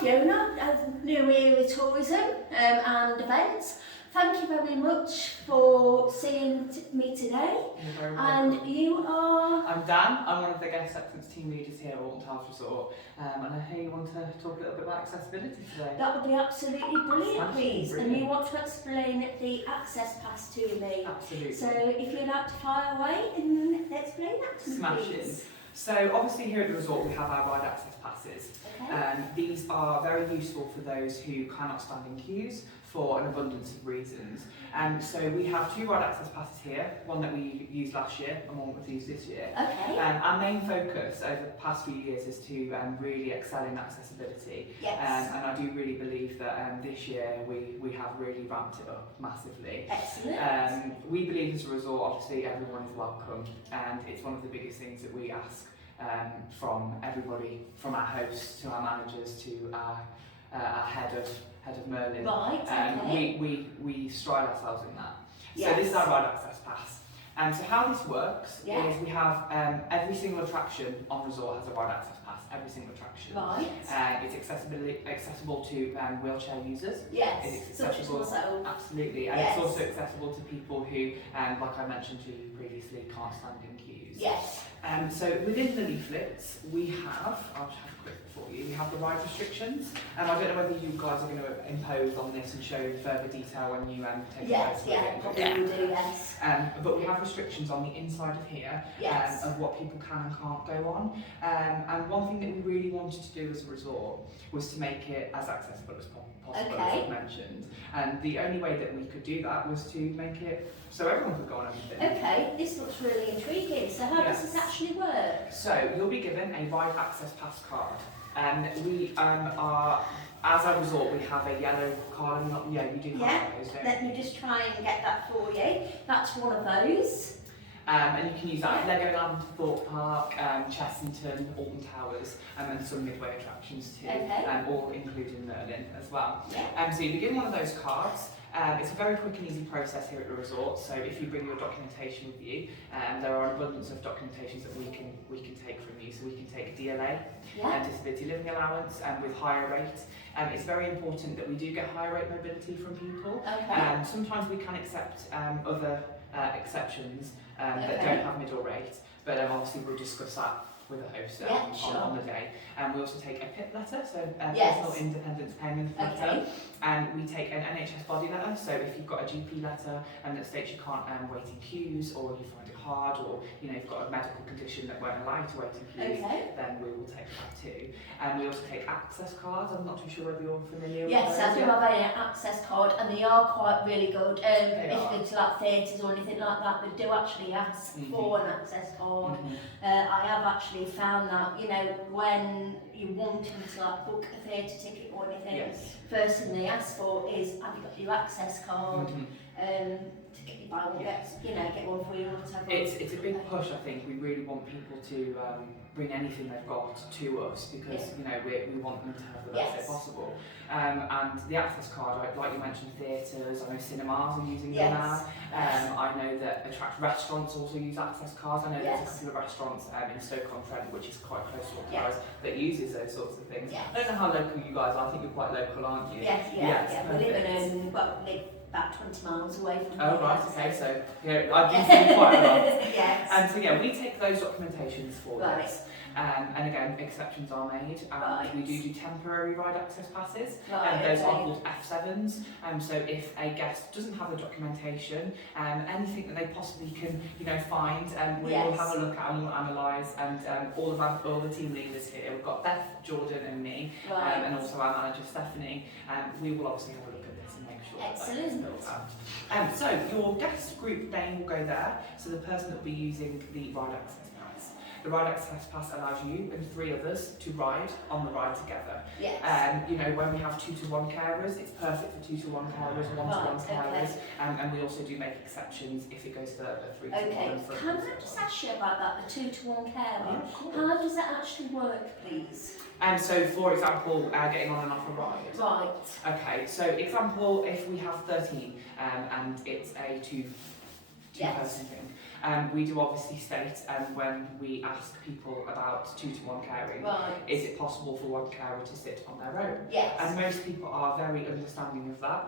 Fiona, new area tourism and events. Thank you very much for seeing me today. You're very welcome. And you are? I'm Dan. I'm one of the guest excellence team leaders here at Alton Resort. And I hear you want to talk a little bit about accessibility today. That would be absolutely brilliant, please. Brilliant. And you want to explain the access pass to me. Absolutely. So if you'd like to fire away and explain that to me, Smashing. please. So obviously here at the resort we have our ride access passes. Okay. These are very useful for those who cannot stand in queues for an abundance of reasons. So we have two ride access passes here, one that we used last year and one we've used this year. Okay. Our main focus over the past few years is to really excel in accessibility. Yes. And I do really believe that this year we have really ramped it up massively. Excellent. We believe as a resort, obviously everyone is welcome, and it's one of the biggest things that we ask from everybody, from our hosts to our managers to our head of Merlin. Right, okay. We stride ourselves in that. Yes. So this is our ride access pass. So how this works Yeah. is we have every single attraction on resort has a ride access pass. Every single attraction. Right. It's accessible to wheelchair users. Yes. It's Such as accessible. myself. Absolutely, and Yes. it's also accessible to people who, like I mentioned to you previously, can't stand in queues. Yes. So within the leaflets, we have, I'll just have a quick for you, we have the ride restrictions. I don't know whether you guys are going to impose on this and show further detail when you take Yes, the yeah, probably will do, yes. But we have restrictions on the inside of here Yes. of what people can and can't go on. And one thing that we really wanted to do as a resort was to make it as accessible as possible, Okay. as I mentioned. And the only way that we could do that was to make it so everyone could go on everything. Okay, this looks really intriguing. So how does this actually work? So you'll be given a ride access pass card. We are, as a resort, we have a yellow card. You do have those, don't you? Let me just try and get that for you. That's one of those. And you can use that at Legoland, Thorpe Park, Chessington, Alton Towers, and some midway attractions too, Okay. all including Merlin as well. Yeah. So you begin one of those cards. It's a very quick and easy process here at the resort. So if you bring your documentation with you, there are an abundance of documentations that we can take from you. So we can take DLA, Yeah. disability living allowance, with higher rate. It's very important that we do get higher rate mobility from people. Okay. Sometimes we can accept other exceptions that Okay. don't have middle rate, but obviously we'll discuss that with the host Yeah, sure. on the day. We also take a PIP letter, so Yes. personal independence payment letter, Okay. and we take an NHS body letter. So if you've got a GP letter that states you can't wait in queues, or you find it hard, or you've got a medical condition that won't allow you to wait in queues, Okay. then we will take that too. We also take access cards. I'm not too sure whether you're familiar Yes, with I those. do have an access card, and they are quite really good. They If are. it's like theatres or anything like that, they do actually ask Mhm. for an access card. Mhm. I have actually found that, when you're wanting to book a theatre ticket or anything, Yes. first thing they ask for is, have you got your access card? Mhm. To get your buy one, get one for you or whatever. It's a big push. I think we really want people to bring anything they've got to us, because we want them to have the best Yes. day possible. And the access card, like you mentioned, theatres. I know cinemas are using them Yes. now. I know that restaurants also use access cards. I know there's Yes. a couple of restaurants in Stoke-on-Trent, which is quite close to Yeah. us, that uses those sorts of things. Yes. I don't know how local you guys are. I think you're quite local, aren't you? Yes, Yes, we live perfect. live about 20 miles away from Oh here, right, so- okay, so I've been seeing quite a lot. Yes. And so we take those documentations for Right. this. And again, exceptions are made. Right. We do temporary ride access passes, Right, and those are okay. called F7s. So if a guest doesn't have the documentation, anything that they possibly can, find, we will Yes. have a look at and we'll analyse. And all the team leaders here, we've got Beth, Jordan, and me, Right. and also our manager Stephanie. We will obviously have a look at this and make sure that Excellent. that gets filled out. So your guest group name will go there. So the person that will be using the ride access pass. The ride access pass allows you and 3 others to ride on the ride together. Yes. When we have 2-to-1 carers, it's perfect for 2-to-1 carers, 1-to-1 Right, carers, okay. and we also do make exceptions if it goes further, 3-to-1. Okay, and for can I others. just ask you about that, the 2-to-1 caring? Yeah, of course. How does that actually work, please? So, for example, getting on and off a ride. Right. Okay, so example, if we have 13 and it's a two-person thing, We do obviously state when we ask people about 2-to-1 caring, Right. is it possible for one carer to sit on their own? Yes. And most people are very understanding of that.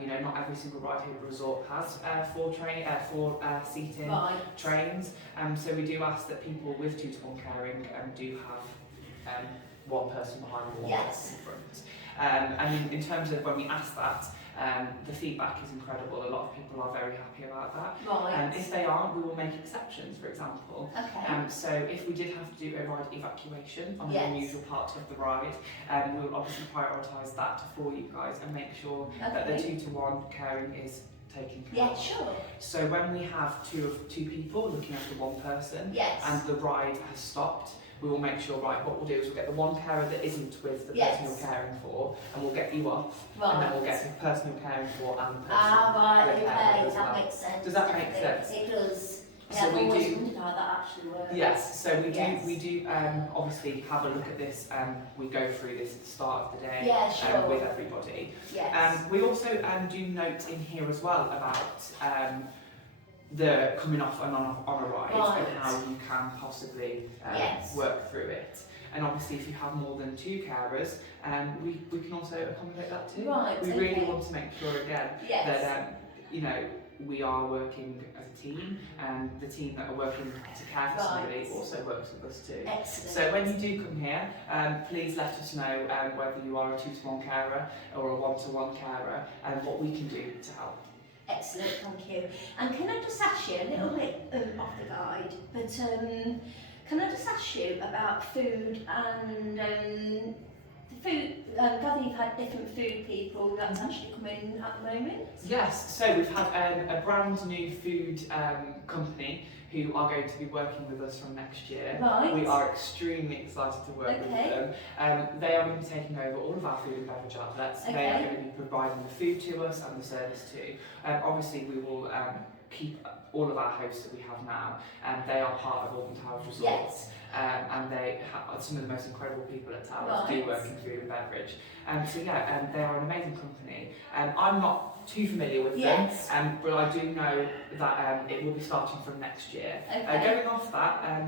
You know, not every single ride here at the resort has four seating trains. So we do ask that people with 2-to-1 caring do have one person behind and one person in front. And in terms of when we ask that, the feedback is incredible. A lot of people are very happy about that. Right. If they aren't, we will make exceptions, for example. Okay. So if we did have to do a ride evacuation on an unusual part of the ride, we will obviously prioritise that for you guys and make sure that the 2-to-1 caring is taken care of. Yeah, sure. So when we have two people looking after one person and the ride has stopped, we will make sure, right, what we'll do is we'll get the one carer that isn't with the person you're caring for, and we'll get you off, and then we'll get the person you're caring for and the person you're caring for as well. Makes sense. Does that make sense? It does. Yeah, So I've we always do. wondered how that actually works. Yes, so we do obviously have a look at this. We go through this at the start of the day with everybody. Yes. We also do note in here as well about the coming off and on a ride and how you can possibly work through it. And obviously if you have more than 2 carers, we can also accommodate that too. Right, we really want to make sure again that you know, we are working as a team, and the team that are working to care for somebody also works with us too. Excellent. So when you do come here, please let us know whether you are a 2-to-1 carer or a 1-to-1 carer and what we can do to help. Excellent, thank you. And can I just ask you, a little bit off the guide, but can I just ask you about food and the food? Gather you've had different food people that's actually come in at the moment? Yes, so we've had a brand new food company who are going to be working with us from next year. Right. We are extremely excited to work with them. They are going to be taking over all of our food and beverage outlets. They are going to be providing the food to us and the service too. Obviously we will keep all of our hosts that we have now, and they are part of Alton Towers Resorts. And they are some of the most incredible people at Towers do work in food and beverage. So yeah, they are an amazing company. I'm not too familiar with them, but I do know that it will be starting from next year. Going off that,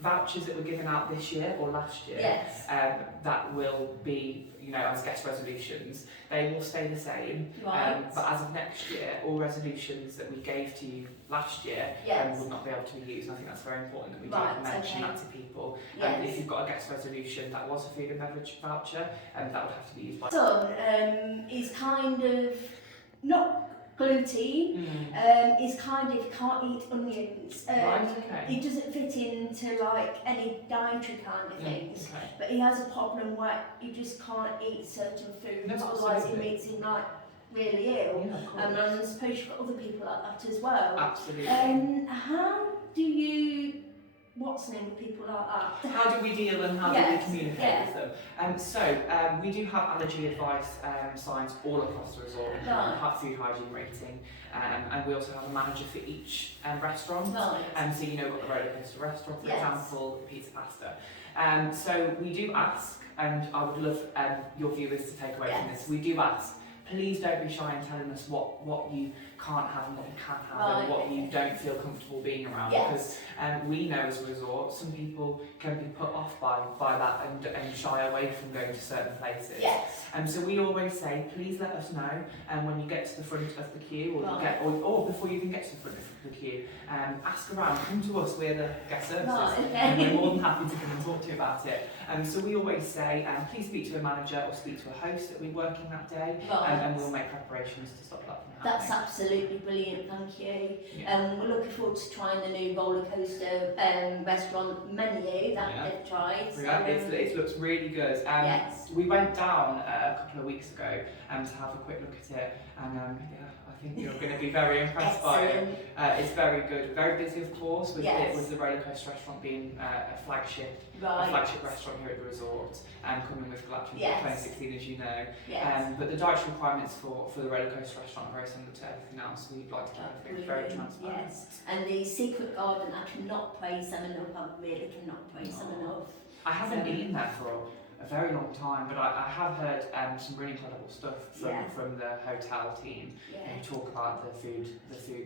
vouchers that were given out this year or last year, that will be, you know, as guest resolutions, they will stay the same. But as of next year, all resolutions that we gave to you last year will not be able to be used. And I think that's very important that we do mention that to people. If you've got a guest resolution that was a food and beverage voucher, that would have to be used by. Son is kind of not gluten. Is kind of can't eat onions. He doesn't fit into like any dietary kind of things. But he has a problem where he just can't eat certain foods, otherwise it makes him like really ill. And I suppose you've got other people like that as well. Absolutely. How do you? What's the name of people like that? How do we deal and how do we communicate with them? We do have allergy advice signs all across the resort, food hygiene rating, and we also have a manager for each restaurant. So you know, we've got the Rollercoaster restaurant, for example, pizza pasta. So we do ask, and I would love your viewers to take away from this, we do ask, please don't be shy in telling us what you can't have and what you can have and what you don't feel comfortable being around, because we know as a resort some people can be put off by that and shy away from going to certain places. So we always say, please let us know when you get to the front of the queue, or before you even get to the front of the queue, ask around, come to us, we're the guest services, and we're more than happy to come and talk to you about it. So we always say, please speak to a manager or speak to a host that we're working that day, and we'll make preparations to stop that from happening. That's absolutely brilliant, thank you. We're looking forward to trying the new Rollercoaster restaurant menu that they've tried. It looks really good. We went down a couple of weeks ago to have a quick look at it, and I think you're going to be very impressed by it. It's very good, very busy of course, with the Rollercoaster restaurant being a flagship restaurant here at the resort, and coming with Galactic 2016, as you know. But the dietary requirements for the Rollercoaster restaurant are very similar to everything else. We'd like to keep everything very transparent. And the Secret Garden, I cannot praise them enough. I really cannot praise them enough. I haven't eaten there for a very long time, but I have heard some really incredible stuff from the hotel team who talk about the food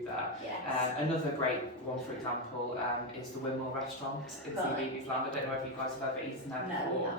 there. Yes. Another great one, for example, is the Wimble restaurant in CBeebies Land. I don't know if you guys have ever eaten there before,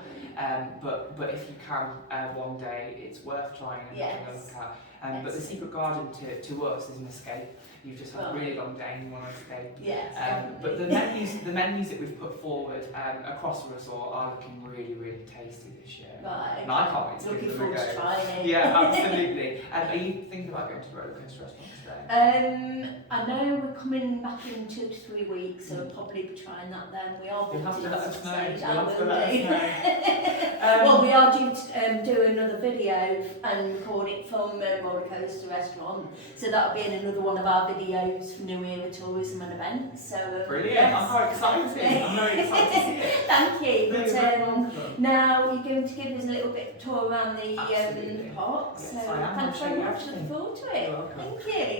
but if you can one day, it's worth trying and having a look at. But the secret garden to us is an escape. You've just had a really long day and you want to escape. Yes. But the menus that we've put forward across the resort are looking really, really tasty this year. Right. And I can't wait to looking give them a forward go. to trying it. Yeah, absolutely. Are you thinking about going to the Rollercoaster restaurant today? I know we're coming back in 2 to 3 weeks, so we'll probably be trying that then. We are You'll have to let us know. Well, we are due to do another video and record it from Rollercoaster restaurant, so that'll be in another one of our videos from New Era Tourism and Events. So brilliant! Yes. I'm very excited. I'm very excited to see it. Thank you. But now you're going to give us a little bit of tour around the park. Yes, So I am. thanks I'll show very you much. everything. Look forward to it. You're welcome. Thank you.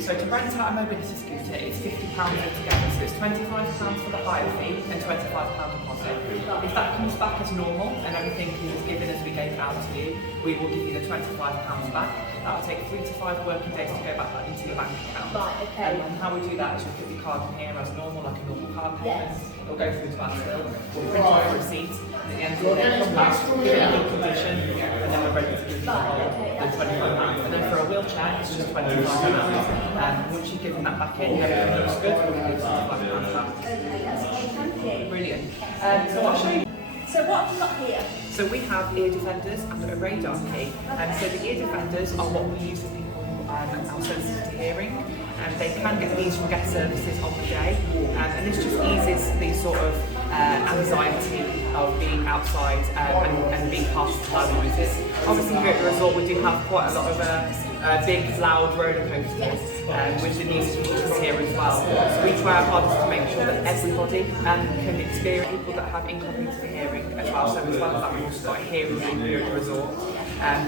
So to rent out a mobility scooter, it's £50 altogether. So it's £25 for the hire fee and £25 deposit. If that comes back as normal and everything is given as we gave it out to you, we will give you the £25 back. That will take 3 to 5 working days to go back into your bank account. Right, okay. And how we do that is you put your card in here as normal, like a normal card payment. Yes. It'll go through to our till. We'll print off a receipt. And at the end of the day, come back, give it a good condition, and then we're ready to give you the £25. And then for a wheelchair, it's just £25. Once you've given that back in, everything looks good, we'll give you £25 back. Okay, that's okay. Thank you. Brilliant. So I'll show you. So what have we got here? So we have ear defenders and a radar key. So the ear defenders are what we use for people who are sensitive to hearing. They can get these from guest services on the day, and this just eases the sort of anxiety of being outside and being part of the loud noises. Obviously here at the resort we do have quite a lot of big, loud roller coasters, which it needs people to hear as well. So we try our hardest to make sure that everybody can experience people that have incomprehensive hearing as well. So as well as that, we also got a hearing room here at the resort.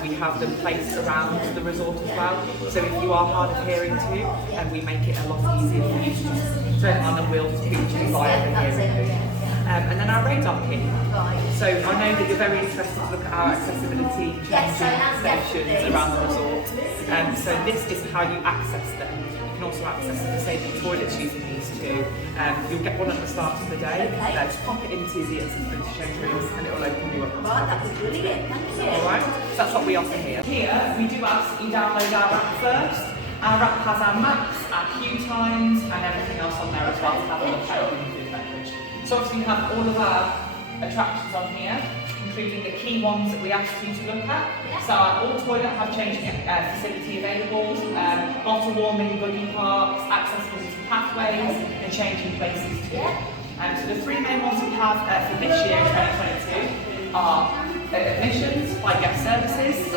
We have them placed around the resort as well. So if you are hard of hearing too, we make it a lot easier for you to just turn on and we'll speak to you via the hearing room. And then our radar key. So I know that you're very interested to look at our accessibility stations around the resort. So this is how you access them. You can also access the disabled toilets using these too. You'll get one at the start of the day. Just pop it into the accessibility change rooms and it will open you up. Right, that's brilliant. Thank you. Alright, so that's what we offer here. Here we do ask that you download our app first. Our app has our maps, our queue times and everything else on there as well to have a look at when you do beverage. So obviously you have all of our attractions on here, including the key ones that we asked you to look at. So our all toilet have changing facility available, bottle warming, buggy parks, accessibility pathways and changing places too. So the 3 main ones we have for this year, 2022, are admissions by guest services,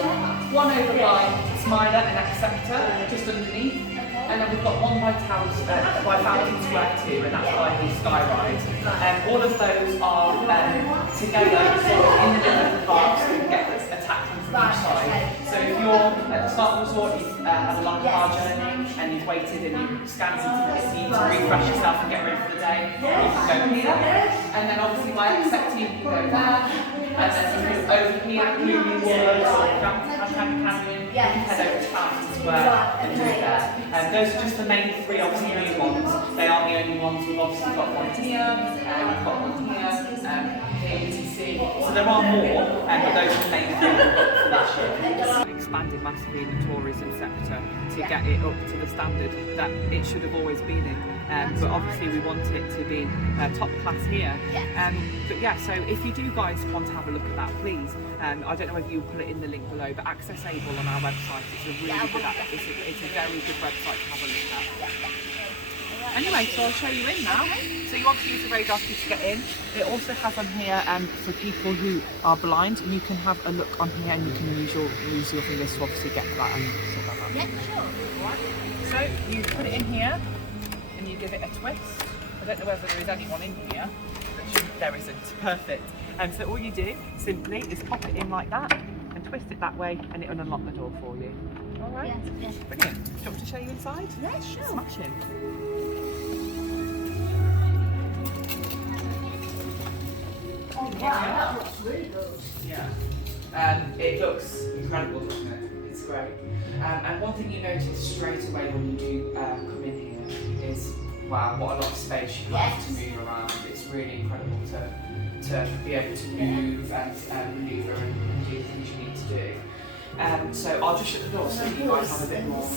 one over by Smiler and Acceptor, just underneath. And then we've got one by Fountain Square too, and that's by the Sky Ride. All of those are together sort of in the middle of the park, so you can get attacked from each side. So if you're at the start of the resort, you've had a long car journey, and you've waited and you scanned into the seat to refresh yourself and get ready for the day, you can go here. And then obviously by Acceptor you can go there. And then if you go over here, Gloomy Woods, Canyon, you can head over to Fountain Square and do it there. Those are just the main 3 obviously new ones. They are the only ones. We've obviously got one here, we've got one here, here you can see. So there are more, but those are the main 3 for this year. Expanded massively in the tourism sector to get it up to the standard that it should have always been in. But obviously we want it to be top class here. But yeah, so if you do guys want to have a look at that, please. I don't know if you'll put it in the link below, but Access Able on our website, it's a really good, it's a very good website to have a look at. Anyway, so I'll show you in now. So you obviously use the radar key to get in. It also has on here for people who are blind, and you can have a look on here and you can use your fingers to obviously get that and sort that out. Yeah, sure. Right. So you put it in here and you give it a twist. I don't know whether there is anyone in here, but there isn't. Perfect. So all you do simply is pop it in like that and twist it that way and it will unlock the door for you. Alright? Yes. Brilliant. Do you want me to show you inside? Yeah, sure. Smashing. Oh wow, that looks really good. Yeah. It looks incredible, doesn't it? It's great. And one thing you notice straight away when you do come in here is, wow, what a lot of space you have to move around. It's really incredible to be able to move and manoeuvre and do the things you need to do. So I'll just shut the door so you guys have a bit more.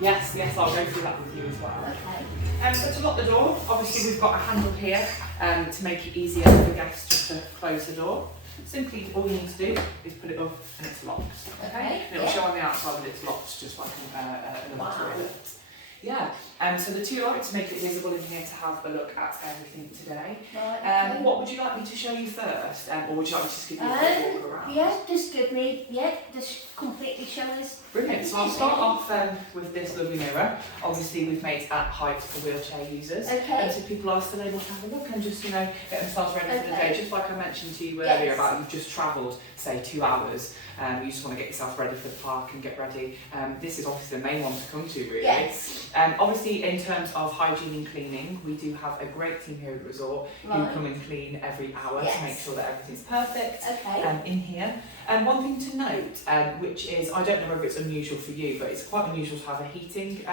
Yes, I'll go through that with you as well. Okay. So to lock the door, obviously we've got a handle here to make it easier for guests just to close the door. Simply, all you need to do is put it up and it's locked. Okay? And it'll show on the outside that it's locked, just like another toilet. Yeah. So the two lights make it visible in here to have a look at everything today. Right, okay. What would you like me to show you first? Or would you like me to just give you a quick walk around? Yeah, just completely show us. Brilliant. So I'll start off with this lovely mirror. Obviously we've made it at height for wheelchair users. Okay. So people are still able to have a look and just, get themselves ready for the day. Just like I mentioned to you earlier about you've just travelled, say 2 hours, you just want to get yourself ready for the park and get ready. This is obviously the main one to come to really. Yes. Obviously in terms of hygiene and cleaning, we do have a great team here at the resort who come and clean every hour to make sure that everything's perfect in here. And one thing to note, which is, I don't know whether it's unusual for you, but it's quite unusual to have a heating,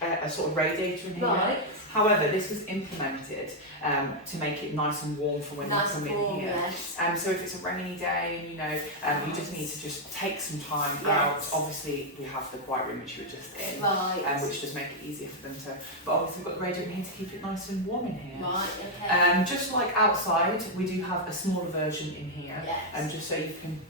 a sort of radiator in here. Right. However, this was implemented to make it nice and warm for when you come in here. Yes. So if it's a rainy day and you just need to just take some time out, obviously we have the quiet room which you were just in, which does make it easier for them to, but obviously we've got the radiator in here to keep it nice and warm in here. Right, okay. Just like outside, we do have a smaller version in here, just so you can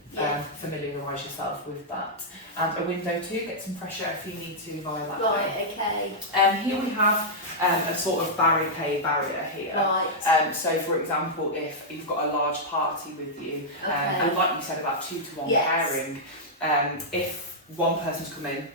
familiarise yourself with that. And a window too, get some fresh air if you need to via that way. Okay. Here we have a sort of barrier here. Right. So for example, if you've got a large party with you, and like you said about 2-to-1 pairing, if one person's come in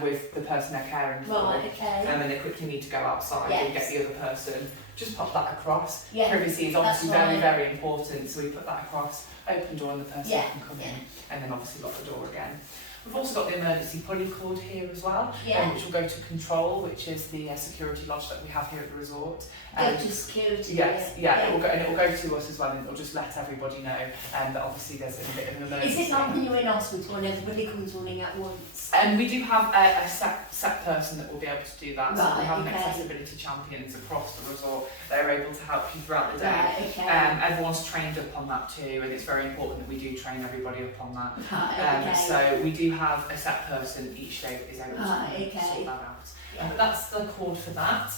with the person they're caring for, and they quickly need to go outside and get the other person, just pop that across. Privacy is obviously very, very important, so we put that across, open door and the person can come in, and then obviously lock the door again. We've also got the emergency pulley cord here as well, which will go to control, which is the security lodge that we have here at the resort. Go to security. Yes, it will go, and it will go to us as well, and it will just let everybody know that obviously there's a bit of an emergency. Is it like when you're in hospital and everybody comes running at once? We do have a set person that will be able to do that. So we have an accessibility champions across the resort. They're able to help you throughout the day. Everyone's trained up on that too, and it's very important that we do train everybody up on that. So we do have a set person each day that is able to sort that out. But that's the cord for that.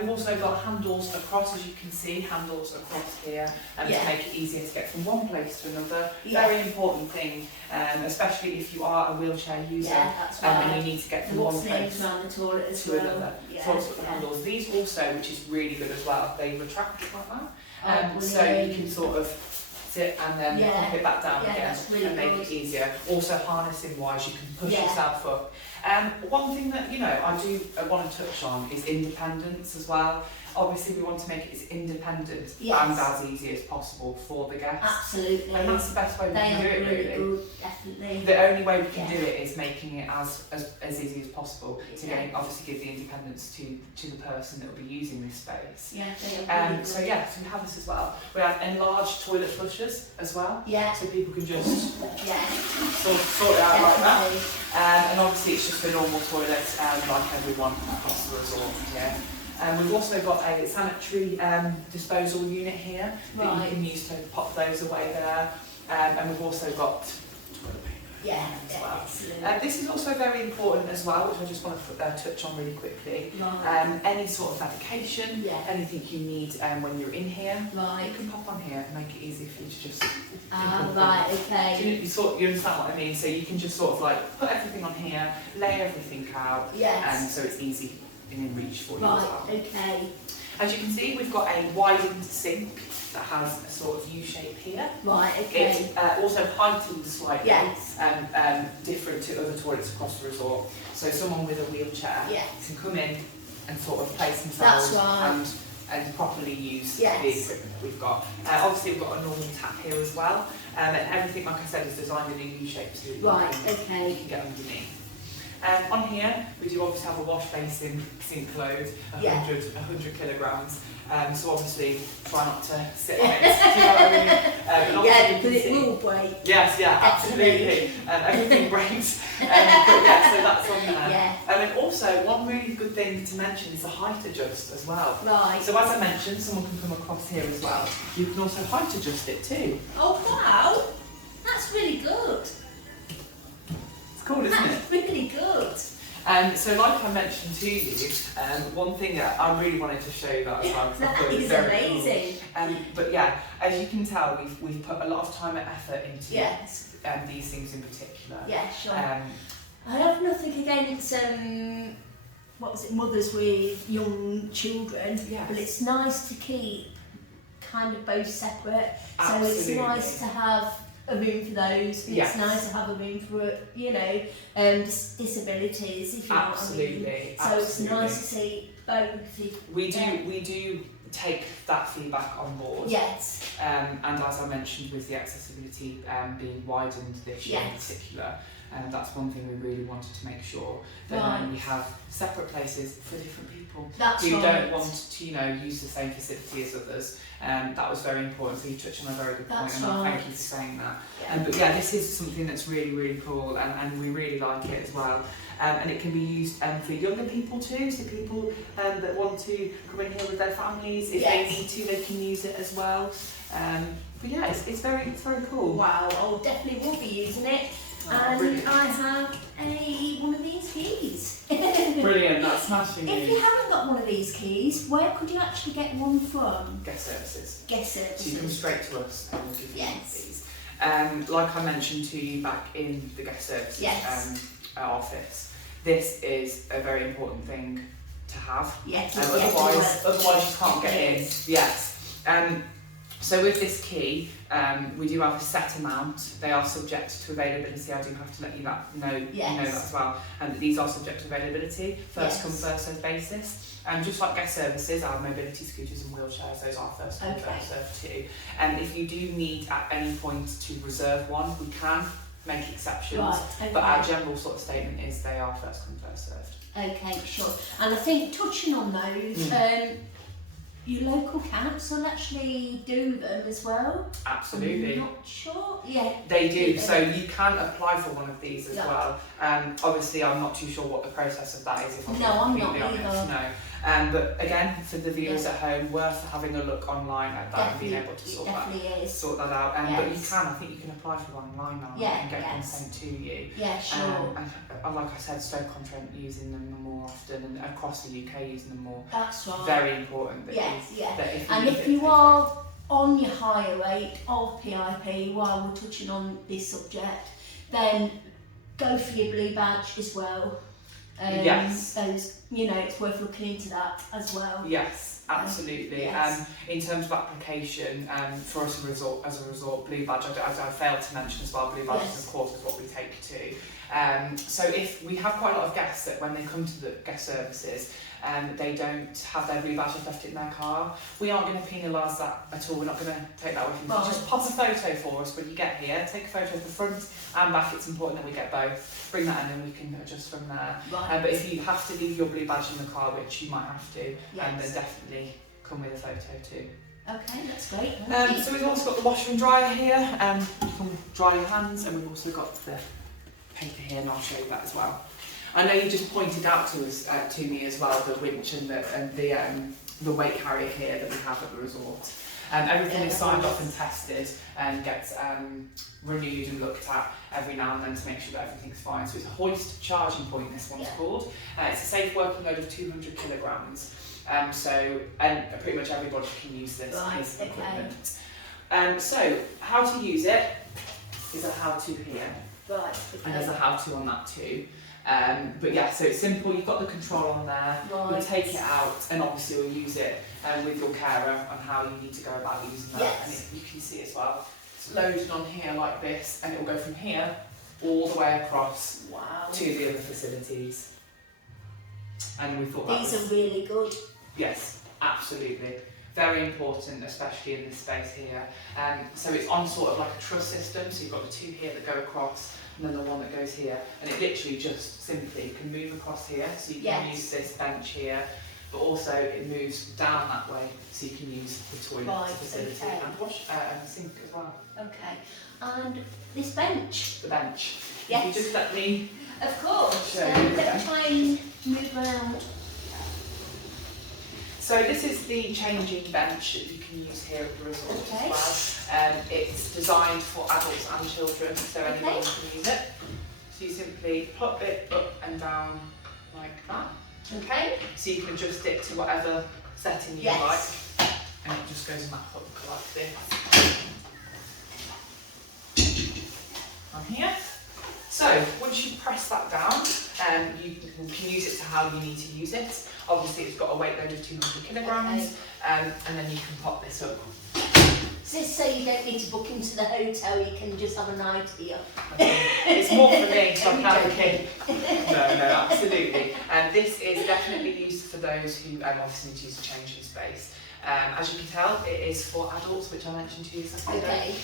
We've also got handles across, as you can see, handles across here to make it easier to get from one place to another. Very important thing, especially if you are a wheelchair user and you need to get from one place to another. So handles. These also, which is really good as well, they retract like that. So you can sort of sit and then pop it back down again and make it easier. Also harnessing wise, you can push yourself up. One thing that I do want to touch on is independence as well. Obviously we want to make it as independent and as easy as possible for the guests. Absolutely. And that's the best way we can do it really. Good, definitely. The only way we can do it is making it as easy as possible to obviously give the independence to the person that will be using this space. So we have this as well. We have enlarged toilet flushers as well. So people can just sort it out like that. And obviously it's just a normal toilet like everyone across the resort here. We've also got a sanitary disposal unit here that you can use to pop those away there. And we've also got toilet paper as well. This is also very important as well, which I just want to touch on really quickly. Any sort of medication, anything you need when you're in here, you can pop on here and make it easy for you to just... You understand what I mean? So you can just sort of like put everything on here, lay everything out, and so it's easy in reach for you as well. As you can see, we've got a widened sink that has a sort of U shape here. It also heightens slightly, different to other toilets across the resort. So someone with a wheelchair can come in and sort of place themselves and properly use the equipment that we've got. Obviously we've got a normal tap here as well, and everything, like I said, is designed in a U shape so you can get underneath. On here, we do obviously have a wash basin sink load, 100 kilograms. So obviously, try not to sit on it. Do you know what I mean? Yeah, but it will break. Yes, yeah, absolutely. Everything breaks. But yeah, so that's on there. Yeah. And also, one really good thing to mention is the height adjust as well. Right. So as I mentioned, someone can come across here as well. You can also height adjust it too. Oh wow, that's really good. It's cool, isn't it? That's really good. So like I mentioned to you, one thing that I really wanted to show you that as well. That is amazing. Cool. But yeah, as you can tell, we've put a lot of time and effort into Yes. these things in particular. Yeah, sure. I have nothing against mothers with young children, but it's nice to keep kind of both separate. Absolutely. So it's nice to have a room for those, and it's nice to have a room for, disabilities, if you know what I mean. So it's nice to see both. We do take that feedback on board. Yes. And as I mentioned, with the accessibility being widened this year in particular, that's one thing we really wanted to make sure that we have separate places for different people who don't want to, use the same facility as others. That was very important. So you touched on a very good point, and I thank you for saying that. Yeah. But yeah, this is something that's really, really cool, and we really like it as well. And it can be used for younger people too, so people that want to come in here with their families, if they need to, they can use it as well. But yeah, it's very cool. Wow, I definitely will be using it. And brilliant. I have one of these keys. Brilliant, that's smashing. If you haven't got one of these keys, where could you actually get one from? Guest services. Guest services. So you come straight to us and we'll give you one of these. Yes. Like I mentioned to you back in the guest services office, this is a very important thing to have. Yes. Otherwise you can't get in. Yes. So with this key, we do have a set amount. They are subject to availability. I do have to let you know that as well. And these are subject to availability, first come, first served basis. Just like guest services, our mobility scooters and wheelchairs, those are first come, first served too. And if you do need at any point to reserve one, we can make exceptions. Right, okay. But our general sort of statement is they are first come, first served. Okay, sure. And I think touching on those, your local council actually do them as well. Absolutely. I'm not sure. Yeah. They do. So you can apply for one of these as well. Obviously, I'm not too sure what the process of that is. If I'm completely honest. No. But again, for the viewers at home, worth having a look online at that and being able to sort that out. But you can. I think you can apply for one online now and get one sent to you. Yeah, sure. And like I said, Stoke-on-Trent using them more often, and across the UK using them more. That's right. Very important. If you are on your higher rate of PIP while we're touching on this subject, then go for your blue badge as well. It's worth looking into that as well. Yes, absolutely. In terms of application, for us as a resort, blue badge, as I failed to mention as well, blue badges of course is what we take to. So if we have quite a lot of guests that when they come to the guest services, they don't have their blue badges left in their car, we aren't going to penalise that at all. We're not going to take that with you. Right. Just pop a photo for us when you get here. Take a photo of the front and back. It's important that we get both. Bring that in and we can adjust from there. Right. But if you have to leave your blue badge in the car, which you might have to, then definitely come with a photo too. Okay, that's great. So we've also got the washer and dryer here. You can dry your hands, and we've also got the paper here, and I'll show you that as well. I know you just pointed out to me as well the winch and the weight carrier here that we have at the resort. Everything is signed off and tested and gets renewed and looked at every now and then to make sure that everything's fine. So it's a hoist charging point, this one's called. It's a safe working load of 200 kilograms. And pretty much everybody can use this piece of equipment. So how to use it is a how-to here. Right, okay. And there's a how-to on that too. But yeah, so it's simple. You've got the control on there. Right. We'll take it out, and obviously we'll use it with your carer on how you need to go about using that. Yes. And you can see as well, it's loaded on here like this, and it will go from here all the way across to the other facilities. And we thought these are really good. Yes, absolutely. Very important, especially in this space here. So it's on sort of like a truss system, so you've got the two here that go across, and then the one that goes here, and it literally just simply can move across here, so you can use this bench here, but also it moves down that way, so you can use the toilet facility and wash and sink as well. Okay, and this bench? The bench. Yes. If you just let me... Of course. Show you Let's try and move around. So this is the changing bench that you can use here at the resort as well. It's designed for adults and children, so anyone can use it. So you simply plop it up and down like that. Okay. So you can adjust it to whatever setting you like, and it just goes on that hook like this. On here. So once you press that down, you can use it to how you need to use it. Obviously it's got a weight load of 200 kilograms, and then you can pop this up. Does this say you don't need to book into the hotel, you can just have a night here? It's more for me, so I can advocate. No, absolutely. And this is definitely used for those who obviously need to use a changing space. As you can tell, it is for adults, which I mentioned to you a second ago.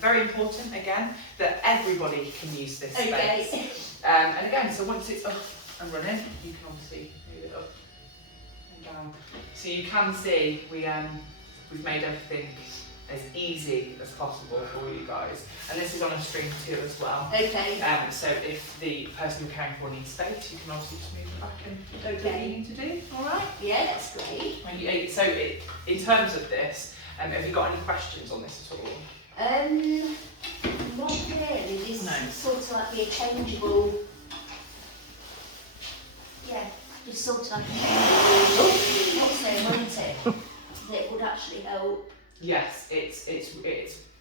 Very important, again, that everybody can use this space. And again, so once it's up and running, you can obviously move it up and down. So you can see we've made everything as easy as possible for you guys. And this is on a string too as well. Okay. So if the person you're caring for needs space, you can obviously just move it back and do what you need to do. All right? Yeah, that's great. So in terms of this, have you got any questions on this at all? Not really. This No. sort of like be a changeable. Yeah, just sort of like a changeable. What's there, won't it? That would actually help. Yes, it's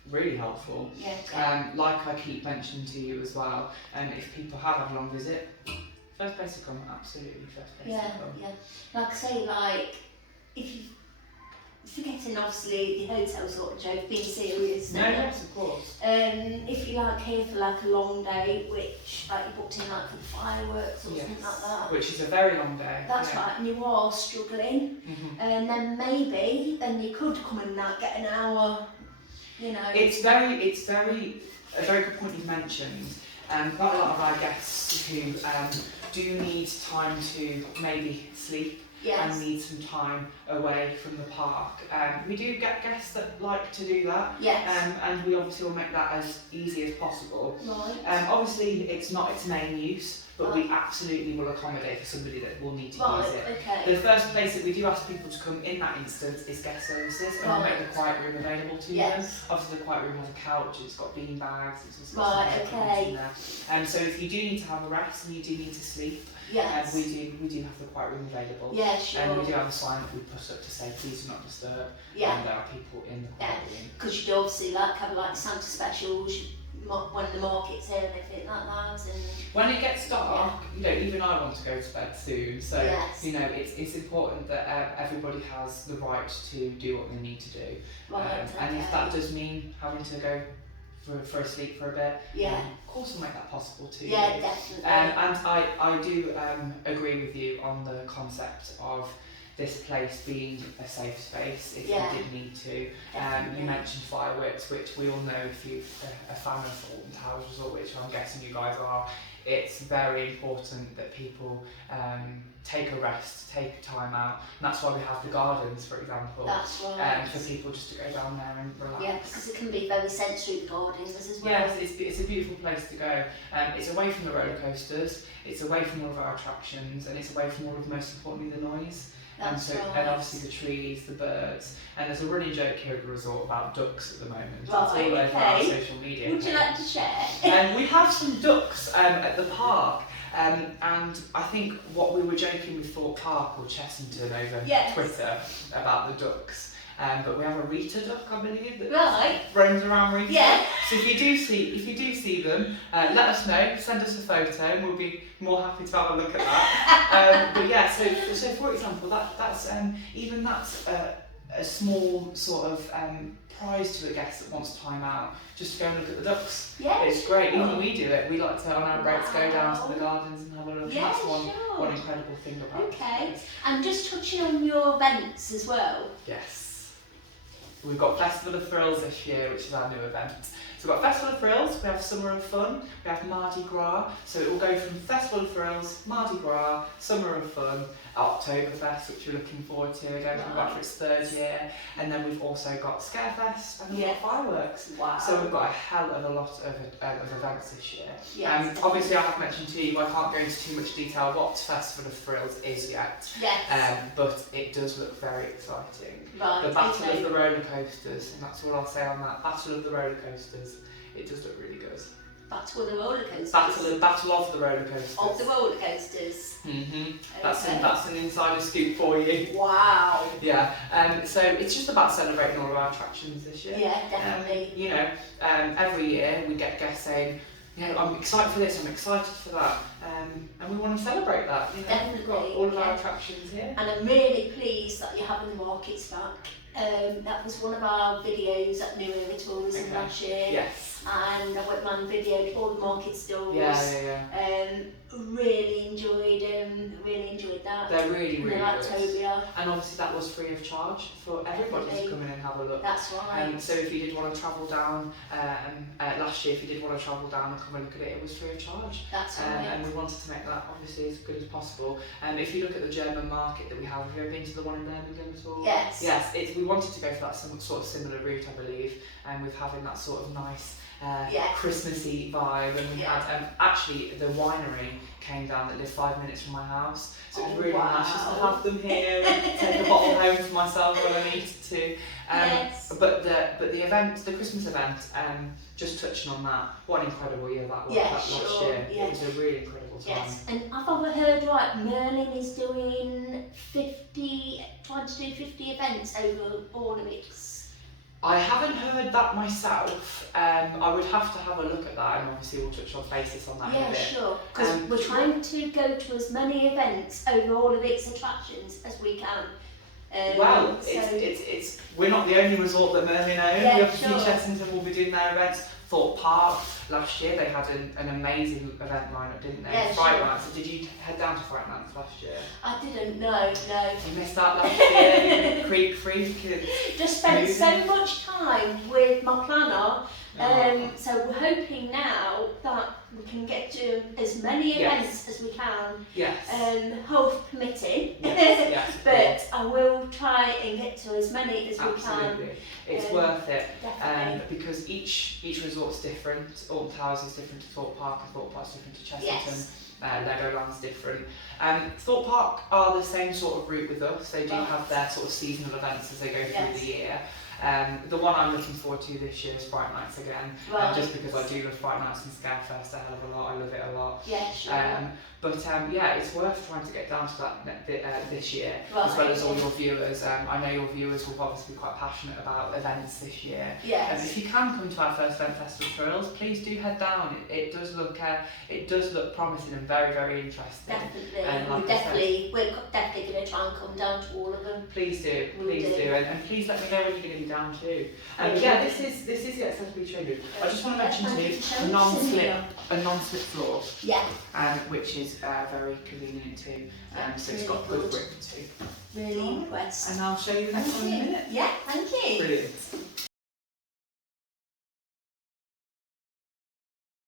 really helpful. Yeah. Like I keep mentioning to you as well, if people have had a long visit, first place to come, absolutely first place to come. Yeah. Like I say, like if you forgetting obviously the hotel sort of joke, being serious. No, yes, of course. If you like here for like a long day, which like you booked in like for the fireworks or something like that. Which is a very long day. That's right, and you are struggling, and then maybe you could come and like get an hour, you know. It's a very good point you've mentioned. Quite a lot of our guests who do need time to maybe sleep. Yes. And need some time away from the park. We do get guests that like to do that, and we obviously will make that as easy as possible. Right. Obviously it's not its main use, but we absolutely will accommodate for somebody that will need to use it. Okay. The first place that we do ask people to come in that instance is guest services, and we'll make the quiet room available to them. Obviously the quiet room has a couch, it's got bean bags, it's got some in there. So if you do need to have a rest and you do need to sleep, we do have the quiet room available. Yeah, sure. And we do have a sign that we put up to say please do not disturb. Yeah. And there are people in the quiet room. Because you'd obviously like have like Santa specials when the market's here and everything like that. And when it gets dark, you know, even I want to go to bed soon. So you know, it's important that everybody has the right to do what they need to do. And if that does mean having to go for a sleep for a bit, of course we'll make that possible too. Yeah, definitely. And I do agree with you on the concept of this place being a safe space if you did need to. You mentioned fireworks, which we all know if you're a fan of Alton Towers Resort, which I'm guessing you guys are. It's very important that people take a rest, take time out, and that's why we have the gardens, for example. That's right. For people just to go down there and relax. Yeah, because it can be very sensory, the gardens as well. Yes, it's a beautiful place to go. It's away from the roller coasters, it's away from all of our attractions, and it's away from all of, most importantly, the noise. And obviously the trees, the birds, and there's a running joke here at the resort about ducks at the moment. It's all over our social media. Would you like to share? We have some ducks at the park, and I think what we were joking with Thorpe Park or Chessington over Twitter about the ducks. But we have a Rita duck, I believe, that roams around Rita. Yeah. So if you do see them, let us know. Send us a photo, and we'll be more happy to have a look at that. But yeah, so for example, that's a small sort of prize to a guest that wants time out, just to go and look at the ducks. Yeah, it's great. Even we do it. We like to on our breaks go down to the gardens and have a look. Yeah, that's one incredible thing about it. And just touching on your events as well. Yes. We've got Festival of Thrills this year, which is our new event. So we've got Festival of Thrills, we have Summer of Fun, we have Mardi Gras. So it will go from Festival of Thrills, Mardi Gras, Summer of Fun, Oktoberfest, which we're looking forward to again, we've got for its 3rd year. And then we've also got Scarefest and we've got fireworks. Wow. So we've got a hell of a lot of events this year. Yes, obviously I have mentioned to you, I can't go into too much detail what Festival of Thrills is yet. Yes. But it does look very exciting. Right, The Battle of the Rollercoasters, and that's all I'll say on that. Battle of the Rollercoasters. It does look really good. Battle of the roller coasters. Battle of the Rollercoasters. Of the roller coasters. That's an insider scoop for you. Wow. Yeah. So it's just about celebrating all of our attractions this year. Yeah, definitely. You know, every year we get guests saying, you know, I'm excited for this, I'm excited for that, and we want to celebrate that. You know, Definitely. We've got all of our attractions here. And I'm really pleased that you're having the markets back. That was one of our videos at New Era Tourism last year. Yes. And I went man videoed all the market stalls. Yeah. Really enjoyed that. They're really good. October. And obviously that was free of charge for everybody to come in and have a look. That's right. So if you did want to travel down, last year if you did want to travel down and come and look at it, it was free of charge. That's right. And we wanted to make that obviously as good as possible. If you look at the German market that we have you ever been to the one in Birmingham at all? Yes. Yes, we wanted to go for that sort of similar route, I believe, and with having that sort of nice Christmassy vibe. And we had actually the winery came down that lived 5 minutes from my house, so it was really nice just to have them here and take a bottle home for myself when I needed to. But the event, the Christmas event, just touching on that, what an incredible year that was last year. It was a really incredible time. Yes, and I've heard right, Merlin is trying to do 50 events over all of it. I haven't heard that myself. I would have to have a look at that, and obviously we'll touch on basis on that in a bit. Yeah, sure. Because we're trying to go to as many events over all of its attractions as we can. It's we're not the only resort that Merlin own. Yeah, Obviously Chessington will be doing their events. Thorpe Park last year they had an amazing event lineup, didn't they? Yeah, Fright Nights. So did you head down to Fright Nights last year? I didn't. No. You missed out last year. Creek Freak. Just spent so much time with my planner. So we're hoping now that we can get to as many events as we can. Yes. Health permitting. Yes. But I will try and get to as many as we can. It's worth it. Because each resort's different. Alton Towers is different to Thorpe Park, and Thorpe Park's different to Chessington. Yes. Legoland's different. Thorpe Park are the same sort of route with us. They do have their sort of seasonal events as they go through the year. The one I'm looking forward to this year is Fright Nights again, just because I do love Fright Nights and Scarefest a hell of a lot. I love it a lot. Yeah, sure. But it's worth trying to get down to that this year, as well as all your viewers. I know your viewers will obviously be quite passionate about events this year. Yes. If you can come to our first event, Festival of Thrills, please do head down. It does look promising and very, very interesting. Definitely. We're definitely going to try and come down to all of them. Please do, and please let me know when you're going to be down too. This is the accessibility training. I just want to mention to you a non-slip floor. Yeah. Which is very convenient too. So it's got good grip too. Really impressed. And I'll show you the next one in a minute. Yeah, thank you. Brilliant.